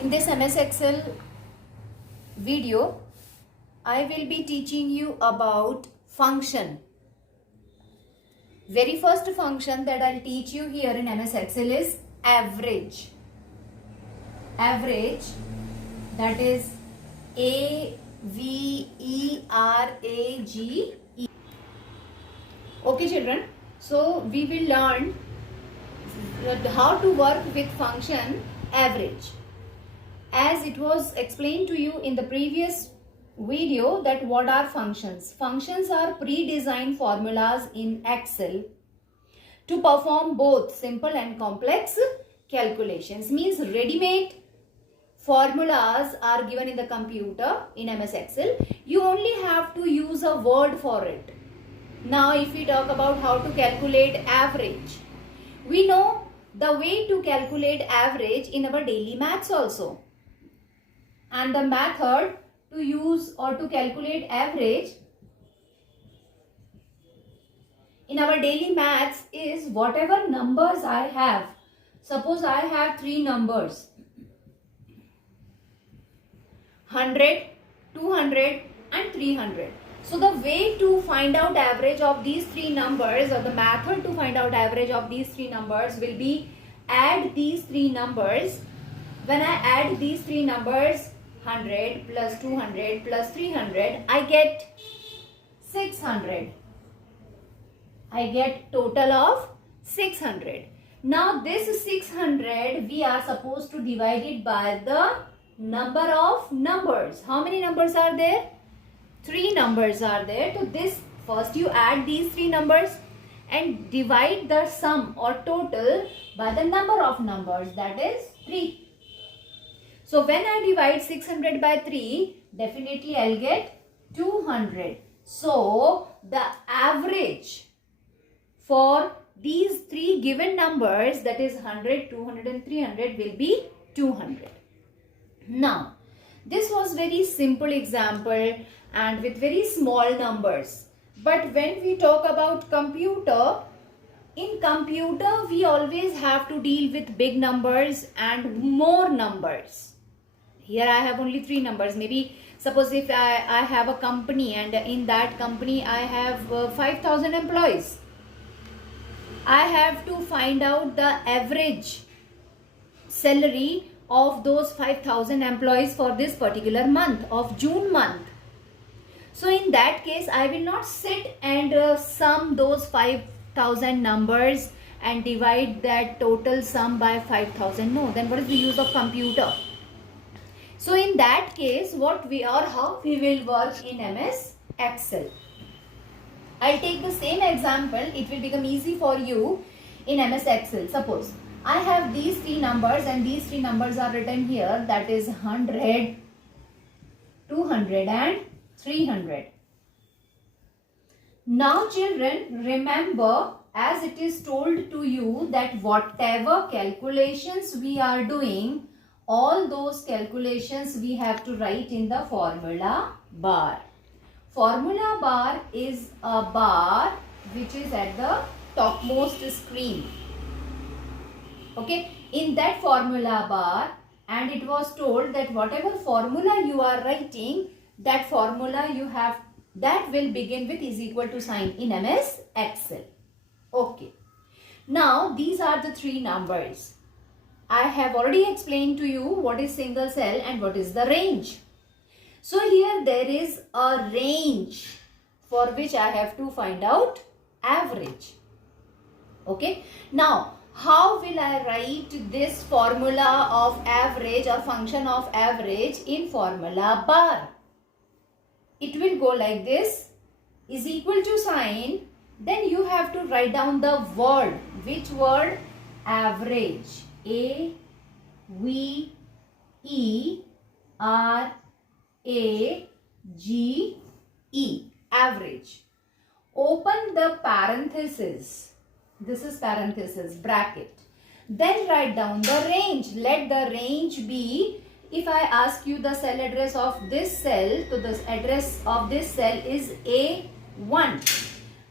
In this MS Excel video, I will be teaching you about function. Very first function that I'll teach you here in MS Excel is average. Average, that is AVERAGE. Okay children, so we will learn how to work with function average. As it was explained to you in the previous video that what are functions. Functions are pre-designed formulas in Excel to perform both simple and complex calculations. Means ready-made formulas are given in the computer in MS Excel. You only have to use a word for it. Now if we talk about how to calculate average, we know the way to calculate average in our daily maths also. And the method to use or to calculate average in our daily maths is whatever numbers I have. Suppose I have three numbers, 100, 200 and 300. So the way to find out average of these three numbers, or the method to find out average of these three numbers, will be add these three numbers. When I add these three numbers, 100 plus 200 plus 300, I get 600. I get total of 600. Now this 600 we are supposed to divide it by the number of numbers. How many numbers are there? Three numbers are there. So this, first you add these three numbers and divide the sum or total by the number of numbers, that is 3. So when I divide 600 by 3, definitely I'll get 200. So the average for these three given numbers, that is 100, 200 and 300, will be 200. Now, this was very simple example and with very small numbers. But when we talk about computer, in computer we always have to deal with big numbers and more numbers. Here I have only three numbers. Maybe suppose if I have a company and in that company I have 5,000 employees. I have to find out the average salary of those 5,000 employees for this particular month of June month. So in that case, I will not sit and sum those 5,000 numbers and divide that total sum by 5,000. No, then what is the use of computer? So in that case, how we will work in MS Excel. I'll take the same example. It will become easy for you in MS Excel. Suppose I have these three numbers and these three numbers are written here. That is 100, 200 and 300. Now children, remember, as it is told to you that whatever calculations we are doing, all those calculations we have to write in the formula bar. Formula bar is a bar which is at the topmost screen. Okay, in that formula bar, and it was told that whatever formula you are writing, that formula you have, that will begin with is equal to sign in MS Excel. Okay. Now these are the three numbers. I have already explained to you what is single cell and what is the range. So here there is a range for which I have to find out average. Okay. Now how will I write this formula of average or function of average in formula bar? It will go like this, is equal to sign, then you have to write down the word. Which word? Average. A-V-E-R-A-G-E. Average. Open the parenthesis. This is parenthesis, bracket. Then write down the range. Let the range be, if I ask you the cell address of this cell, so the address of this cell is A1.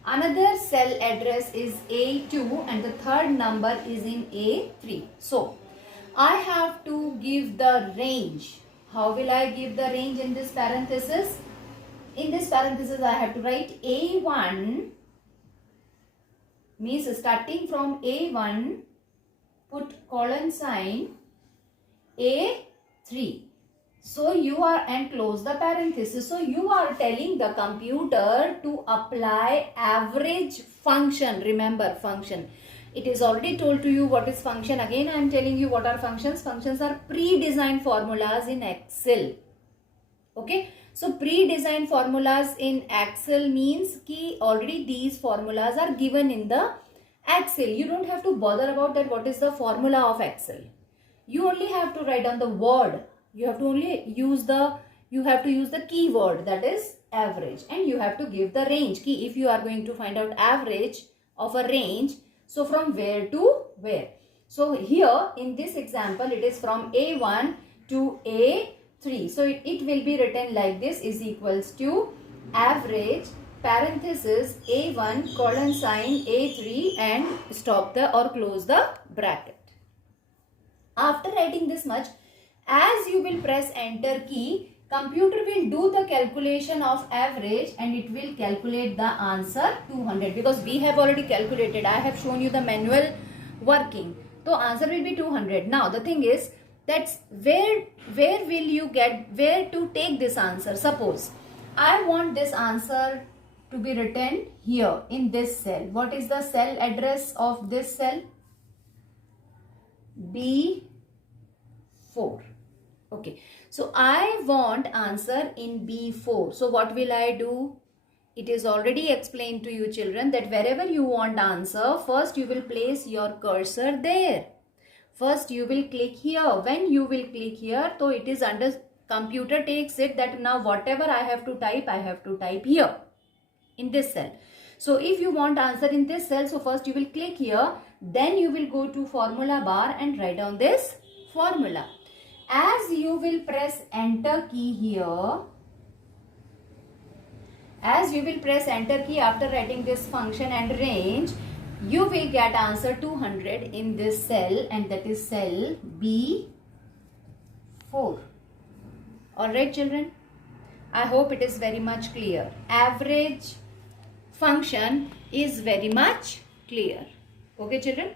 Another cell address is A2 and the third number is in A3. So, I have to give the range. How will I give the range in this parenthesis? In this parenthesis, I have to write A1, means starting from A1, put colon sign A3. So you are, and close the parenthesis. So you are telling the computer to apply average function. Remember, function. It is already told to you what is function. Again, I am telling you what are functions. Functions are pre-designed formulas in Excel. Okay. So pre-designed formulas in Excel means ki already these formulas are given in the Excel. You don't have to bother about that. What is the formula of Excel? You only have to write down the word. You have to only use the keyword, that is average, and you have to give the range. Key, if you are going to find out average of a range, so from where to where? So here in this example, it is from A1 to A3. So it will be written like this, is equals to average parenthesis A1 colon sign A3 and stop the or close the bracket. After writing this much, as you will press enter key, computer will do the calculation of average and it will calculate the answer 200, because we have already calculated. I have shown you the manual working. So answer will be 200. Now the thing is that where will you get, where to take this answer? Suppose I want this answer to be written here in this cell. What is the cell address of this cell? B4. Okay, so I want answer in B4. So what will I do? It is already explained to you children that wherever you want answer, first you will place your cursor there. First you will click here. When you will click here, so it is under, computer takes it that now whatever I have to type here in this cell. So if you want answer in this cell, so first you will click here, then you will go to formula bar and write down this formula. As you will press enter key here, as you will press enter key after writing this function and range, you will get answer 200 in this cell, and that is cell B4. Alright children, I hope it is very much clear. Average function is very much clear. Okay children.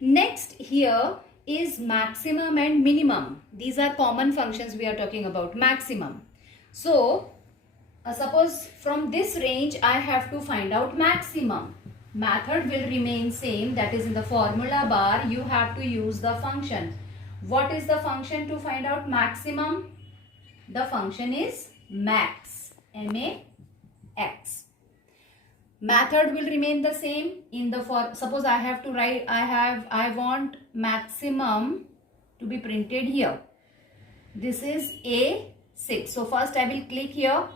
Next here is maximum and minimum. These are common functions we are talking about. Maximum. So suppose from this range I have to find out maximum. Method will remain same, that is in the formula bar you have to use the function. What is the function to find out maximum? The function is max. M-A-X. Method will remain the same in the suppose I have to write, I want maximum to be printed here. This is A6. So first I will click here,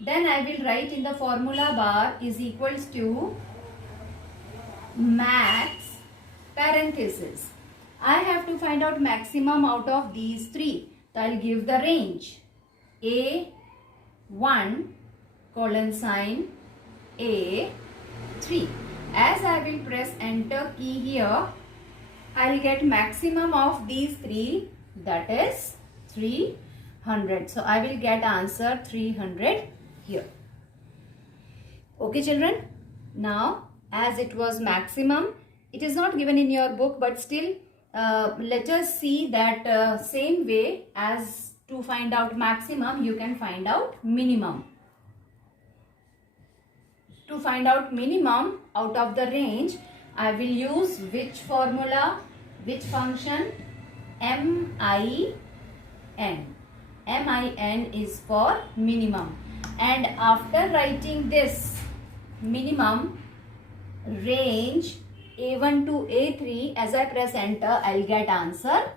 then I will write in the formula bar is equals to max parenthesis. I have to find out maximum out of these three. So I will give the range A1 colon sign A3. As I will press enter key here, I will get maximum of these three, that is 300. So I will get answer 300 here. Okay children. Now as it was maximum, it is not given in your book, but still let us see that same way as to find out maximum, you can find out minimum. To find out minimum out of the range, I will use which formula, which function? MIN. MIN is for minimum. And after writing this minimum, range A1 to A3, as I press enter, I'll get answer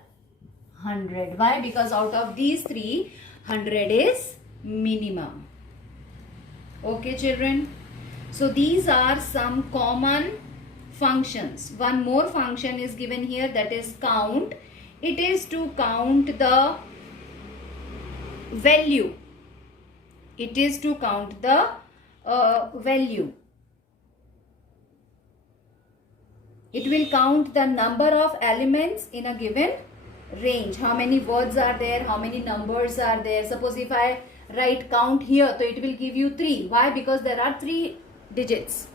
100. Why? Because out of these three, 100 is minimum. Okay children. So these are some common functions. One more function is given here, that is count. It is to count the value. It is to count the value. It will count the number of elements in a given range, how many words are there, how many numbers are there. Suppose if I write count here, so it will give you 3. Why? Because there are 3 digits.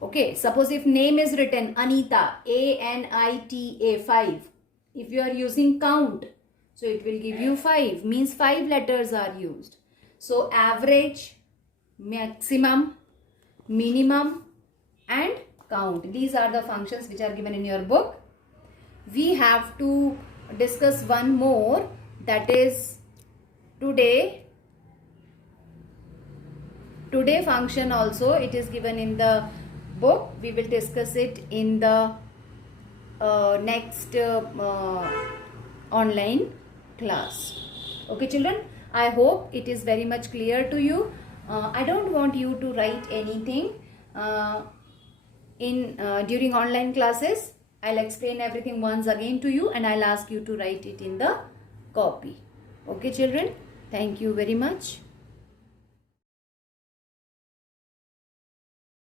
Okay, suppose if name is written Anita, Anita, 5. If you are using count, so it will give you 5, means 5 letters are used. So average, maximum, minimum and count. These are the functions which are given in your book. We have to discuss one more, that is today. Today function also, it is given in the book. We will discuss it in the next online class. Okay children, I hope it is very much clear to you. I don't want you to write anything during online classes. I'll explain everything once again to you and I'll ask you to write it in the copy. Okay children, thank you very much.